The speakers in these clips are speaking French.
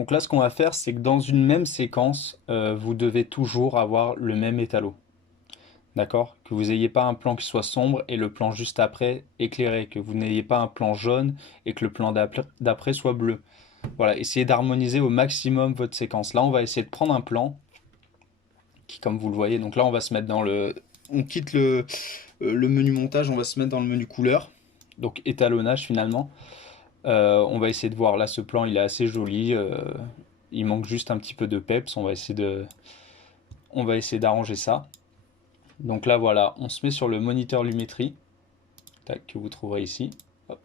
Donc là, ce qu'on va faire, c'est que dans une même séquence, vous devez toujours avoir le même étalo. D'accord? Que vous n'ayez pas un plan qui soit sombre et le plan juste après éclairé. Que vous n'ayez pas un plan jaune et que le plan d'après soit bleu. Voilà, essayez d'harmoniser au maximum votre séquence. Là, on va essayer de prendre un plan qui, comme vous le voyez, donc là, on va se mettre dans le... On quitte le menu montage, on va se mettre dans le menu couleur. Donc étalonnage finalement. On va essayer de voir, là, ce plan, il est assez joli. Il manque juste un petit peu de peps. On va essayer d'arranger ça. Donc là, voilà, on se met sur le moniteur Lumetri, tac, que vous trouverez ici. Hop.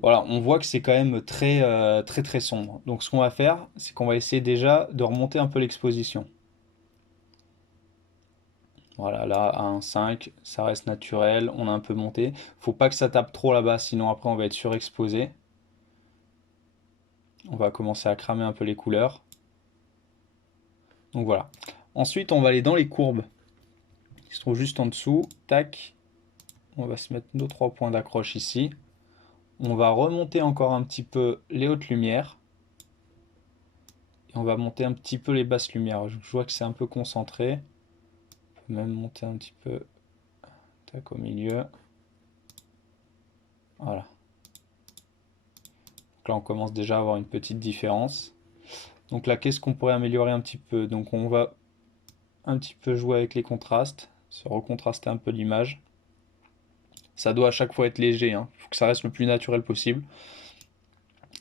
Voilà, on voit que c'est quand même très sombre. Donc ce qu'on va faire, c'est qu'on va essayer déjà de remonter un peu l'exposition. Voilà, là, à 1,5, ça reste naturel, on a un peu monté. Faut pas que ça tape trop là-bas, sinon après on va être surexposé. On va commencer à cramer un peu les couleurs. Donc voilà. Ensuite, on va aller dans les courbes, qui se trouvent juste en dessous. Tac, on va se mettre nos 3 points d'accroche ici. On va remonter encore un petit peu les hautes lumières. Et on va monter un petit peu les basses lumières. Je vois que c'est un peu concentré. On peut même monter un petit peu, tac, au milieu. Voilà. Donc là, on commence déjà à avoir une petite différence. Donc là, qu'est-ce qu'on pourrait améliorer un petit peu? Donc on va un petit peu jouer avec les contrastes, se recontraster un peu l'image. Ça doit à chaque fois être léger, hein. Il faut que ça reste le plus naturel possible.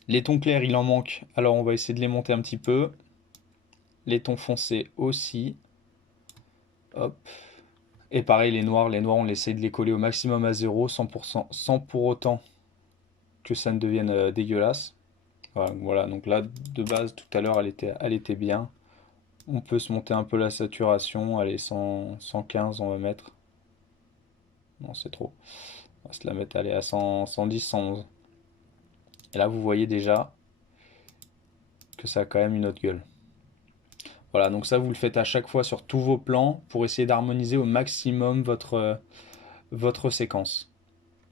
Les tons clairs, il en manque, alors on va essayer de les monter un petit peu. Les tons foncés aussi. Hop. Et pareil, les noirs, on essaie de les coller au maximum à 0, 100%, sans pour autant que ça ne devienne dégueulasse. Voilà, donc là, de base, tout à l'heure, elle était bien. On peut se monter un peu la saturation. Allez, 100, 115, on va mettre. Non, c'est trop. On va se la mettre, allez, à 100, 110, 111. Et là, vous voyez déjà que ça a quand même une autre gueule. Voilà, donc ça, vous le faites à chaque fois sur tous vos plans pour essayer d'harmoniser au maximum votre séquence.